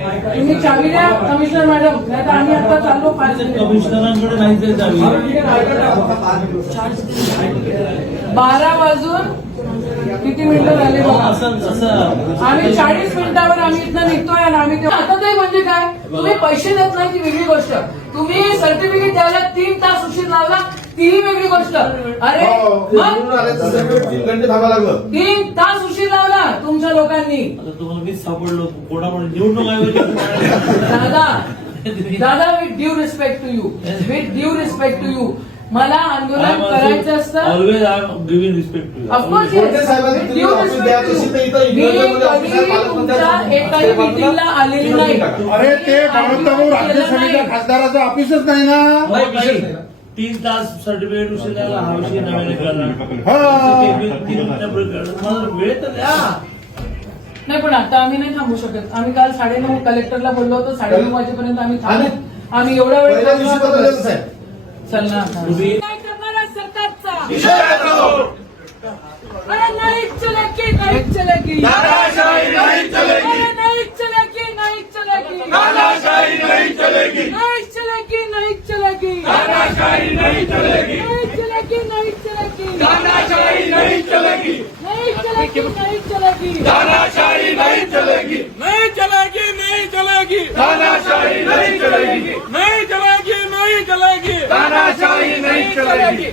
तुम्ही चावी द्या कमिशनर मॅडम नाही तर आम्ही आता चाललो पाच. कमिशनरांकडे नाही ते जावी बारा वाजून किती मिनिटं झाले बघा? आम्ही चाळीस मिनिटावर आम्ही इथनं निघतोय आणि आम्ही आता ते म्हणजे काय? तुम्ही पैसे देत नाही ती वेगळी गोष्ट. तुम्ही सर्टिफिकेट द्यायला तीन तास उशीर लावला तीही वेगळी गोष्ट. अरे हो, मग? सगळे तीन घंटे थांबा लागलं. तीन तास उशीर लावला तुमच्या लोकांनी. आता तुम्हाला मीच सापडलो. आयोग दादा दादा with due respect to you with due respect to you मला आंदोलन करायचं असतं. Always I am giving respect to of course कोणत्या साहेबांनी तुम्ही ऑफिस द्यायचं असेल तर इथं मी इंग्रजांमध्ये ऑफिस आहे, कधी पालकमंत्र्यांचं तुमच्या ऑफिस आहे. एकाही मिटिंगला आलेली नाही. अरे ते खासदाराचं ऑफिसच नाही ना? तीन तास सर्टिफिकेट उशीर द्यायला हा विषय नव्याने करणार हा. तीन वेळ तर द्या. नाही पण आता आम्ही नाही थांबू शकत. आम्ही काल साडेनऊ कलेक्टरला बोललो होतो साडेनऊ वाजेपर्यंत आम्ही थांबू. आम्ही एवढा वेळ चल ना सरकारचा अरे नाही चलेगी नाही चलेगी नहीं चलेगी अरे नहीं चलेगी नहीं चलेगी तानाशाही नहीं चलेगी नहीं चलेगी नहीं चलेगी तानाशाही नहीं चलेगी नहीं चलेगी. नहीं चलेगी तानाशाही नहीं चलेगी. नहीं चलेगी नहीं चलेगी. तानाशाही नहीं चलेगी. नहीं चलेगी नहीं चलेगी. तानाशाही नहीं चलेगी नहीं चलेगी. नहीं चलेगी. तानाशाही नहीं चलेगी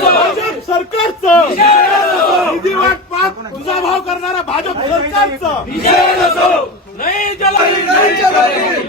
भाजप सरकारचं. निधी वाटपात तुझा भाव करणारा भाजप सरकारचं. नहीं चलेगी नहीं चलेगी.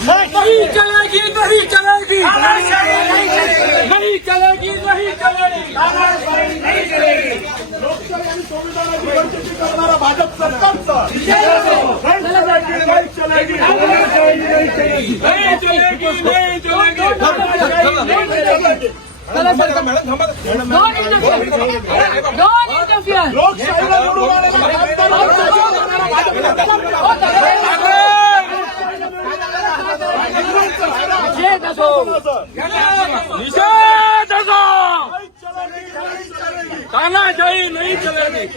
नहीं चलेगी नहीं चलेगी नहीं चलेगी नहीं चलेगी लोकशाही संविधानाची करणारा भाजप सरकारचं लोकशाहीला निषेध! तानाशाही नहीं चलेगी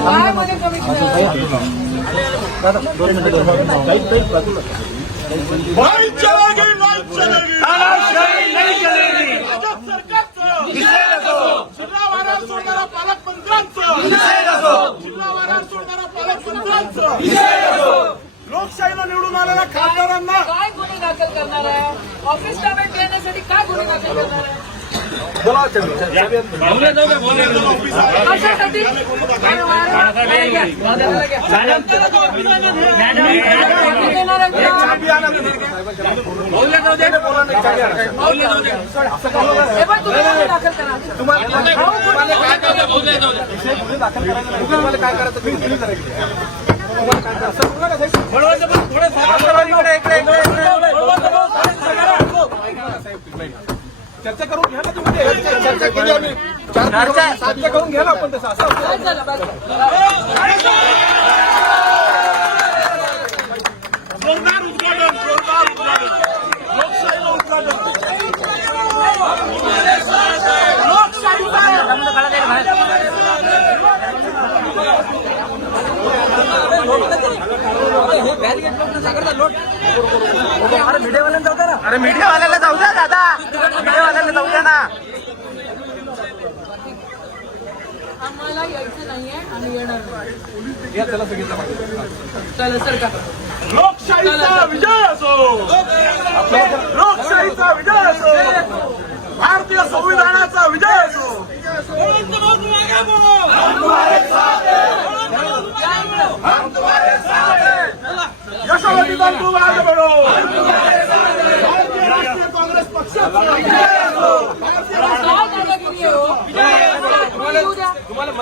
काय मध्ये कमिशनर नहीं चलेगी नहीं चलेगी नहीं चलेगी भाजप सरकारचं जिल्हा वारा सोडणारा पालकमंत्र्यांचं जिल्हा वारा सोडणारा पालकमंत्र्यांचं लोकशाहीला निवडून आलेल्या खासदारांना काय गुन्हे दाखल करणार आहे? ऑफिस ताब्यात घेण्यासाठी काय गुन्हे दाखल करणार आहे कशासाठी काय करायचं काय तुम्ही चर्चा करून घ्या ना तुम्ही. चर्चा केली आम्ही. साध्य करून घ्या ना आपण तसं असं अरे मीडियावाल्यांचा होता ना अरे मीडिया आम्हाला यायचं नाहीये आणि येणार नाही. चला सर का लोकशाहीचा विजय असो! लोकशाहीचा विजय असो. भारतीय संविधानाचा विजय असो यशोमती बंधू आगे बढ़ो भारतीय राष्ट्रीय काँग्रेस पक्षाचा विजय असो भारतीय काय दादागिरी आहे हो? येऊ द्या. नाही, याच्यापेक्षा जे सत्य सुरू आहे, आमचं नाही.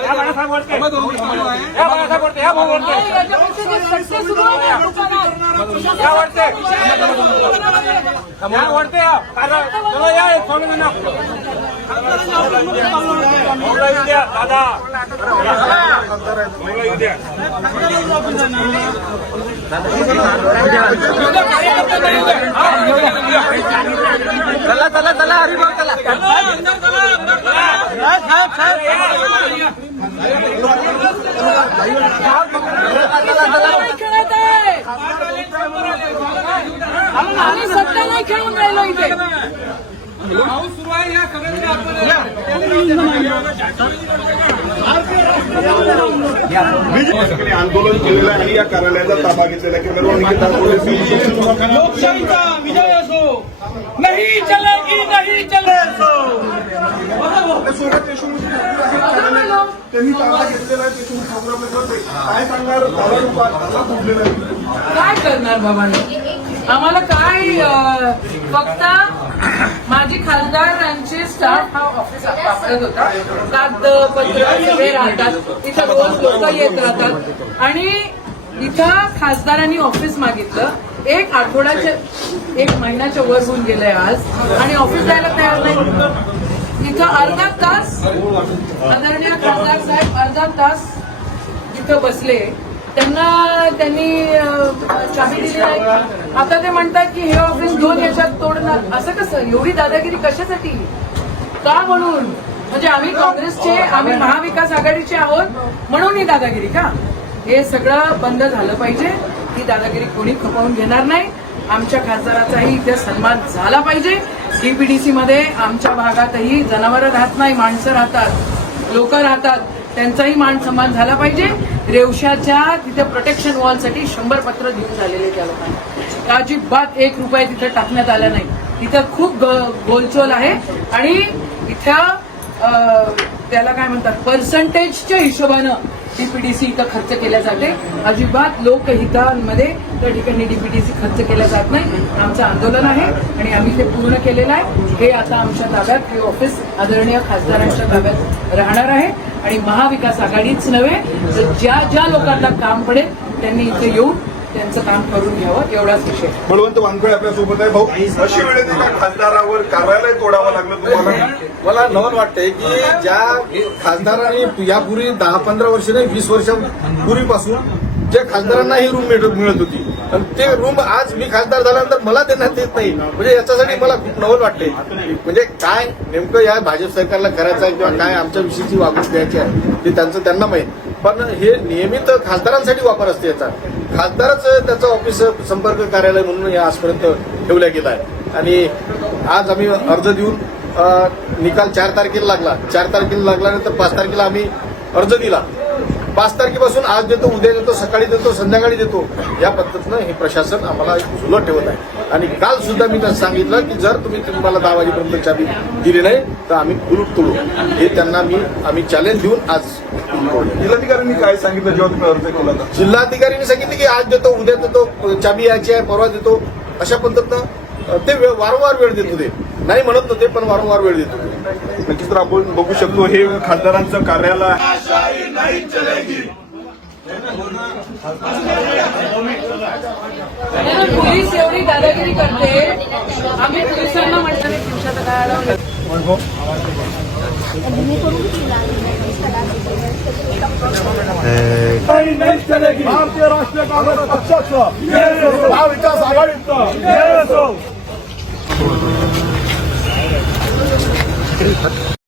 चला चला चला हरिभाऊ चला. खेळत आहे. आम्ही सत्ता नाही खेळून राहिलो इथे. ठिकाणी आंदोलन केलेलं आहे आणि या कार्यालयाचा ताबा घेतलेला आहे. लोकशाहीचा विजय असो नाही चलेगी नाही चले त्यांनी ताबा घेतलेला आहे काय सांगणार आहे काय करणार बाबांनी? आम्हाला काय फक्त माझी खासदारांची स्टाफ हा ऑफिस वापरत होता. कागदपत्र सगळे राहतात. इथं रोज लोक येत राहतात. आणि इथं खासदारांनी ऑफिस मागितलं. एक आठवड्याच्या एक महिन्याच्या वर होऊन गेलंय आज. आणि ऑफिस जायला तयार नाही. इथं अर्धा तास आदरणीय खासदार साहेब अर्धा तास इथं बसले. त्यांना त्यांनी चाबी दिली नाही आता ते म्हणतात की हे ऑफिस दोन याच्यात तोडणार. असं कसं? एवढी दादागिरी कशासाठी? का म्हणून? म्हणजे आम्ही काँग्रेसचे आम्ही महाविकास आघाडीचे आहोत म्हणून ही दादागिरी का? हे सगळं बंद झालं पाहिजे. ही दादागिरी कोणी खपवून घेणार नाही. आमच्या खासदाराचाही इथे सन्मान झाला पाहिजे. डीपीडीसी मध्ये आमच्या भागातही जनावरं राहत नाही माणसं राहतात लोक राहतात. त्यांचाही मान सन्मान झाला पाहिजे. रेवशाच्या तिथे प्रोटेक्शन वॉलसाठी शंभर पत्र देऊन झालेले त्या लोकांना. अजिबात एक रुपये तिथे टाकण्यात आला नाही. तिथं खूप ग- गोलचोल आहे. आणि इथं त्याला काय म्हणतात पर्सेंटेजच्या हिशोबानं डीपीडीसी इथं खर्च केल्या जाते. अजिबात लोकहितांमध्ये त्या ठिकाणी डीपीडीसी खर्च केला जात नाही. आमचं आंदोलन आहे आणि आम्ही ते पूर्ण केलेलं आहे. हे आता आमच्या ताब्यात हे ऑफिस आदरणीय खासदारांच्या ताब्यात राहणार आहे. आणि महाविकास आघाडीच नव्हे तर ज्या ज्या लोकांना काम पडेल त्यांनी इथे येऊन त्यांचं काम करून घ्यावं एवढाच विषय. बळवंत वानखळे आपल्यासोबत आहे. भाऊ अशी वेळेत एका खासदारावर कार्यालय तोडावं लागलं तुम्हाला? मला नवल वाटतंय की ज्या खासदारांनी यापूर्वी दहा पंधरा वर्ष नाही वीस वर्षापूर्वीपासून ज्या खासदारांना ही रूम मिळत मिळत होती आणि ते रूम आज मी खासदार झाल्यानंतर मला देण्यात येत नाही. म्हणजे याच्यासाठी मला खूप नवल वाटते. म्हणजे काय नेमकं या भाजप सरकारला करायचं आहे किंवा काय आमच्याविषयीची वागणूक द्यायची आहे ते त्यांचं त्यांना माहीत. पण हे नियमित खासदारांसाठी वापर असते याचा. खासदारच त्याचं ऑफिस संपर्क कार्यालय म्हणून या आजपर्यंत ठेवला गेला आहे. आणि आज आम्ही अर्ज देऊन निकाल चार तारखेला लागला. चार तारखेला लागल्यानंतर पाच तारखेला आम्ही अर्ज दिला. पाच तारखेपासून आज देतो उद्या देतो सकाळी देतो संध्याकाळी देतो. या पद्धतीनं हे प्रशासन आम्हाला झुलत ठेवत आहे. आणि काल सुद्धा मी त्यांना सांगितलं की जर तुम्ही तुम्हाला दहा वाजेपर्यंत चाबी दिली नाही तर आम्ही कुलूप तोडू. हे त्यांना मी आम्ही चॅलेंज देऊन आज. जिल्हाधिकाऱ्यांनी काय सांगितलं जेव्हा जिल्हाधिकाऱ्यांनी सांगितलं की आज देतो उद्या देतो चाबी यायची आहे परवा देतो. अशा पद्धतीनं ते वारंवार वेळ देत होते. नाही म्हणत नव्हते पण वारंवार वेळ देत होते. नक्कीच तर आपण बघू शकतो हे खासदारांचं कार्यालय पोलीस एवढी दादागिरी करते. आम्ही पोलिसांना म्हटलं काय आला भारतीय राष्ट्रीय काँग्रेस पक्षाचं महाविकास आघाडीचं.